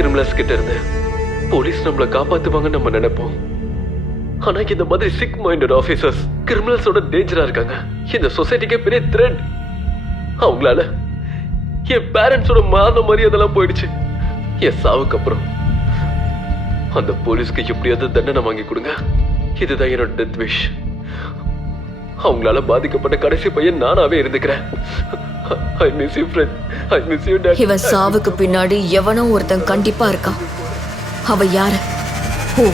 Criminals கிட்ட இருந்து police நம்மள காப்பாத்துவாங்கன்னு நம்ம நினைப்போம். ஆனா இந்த மாதிரி சிக் மைண்டட் ஆபீசர்ஸ் கிரிமினல்ஸோட டேஞ்சரா இருக்காங்க. இந்த சொசைட்டிக்கே பெரிய த்ரெட். அவங்களால என் பேரண்ட்ஸோட மான மரியாதைலாம் போயிடுச்சு. என் சாவுக்கு அப்புறம் அந்த போலீஸ்க்கு எப்படியாவது தண்டனை வாங்கி கொடுங்க. இதுதான் என்னோட டெத் விஷ். அவங்களால பாதிக்கப்பட்ட கடைசி பையன் நானாவே இருந்துக்கிறேன். I miss you friend. I miss you dad. இவன் சாவுக்கு பின்னாடி எவனோ ஒருத்தன் கண்டிப்பா இருக்கான். அவ யாரு? ஓ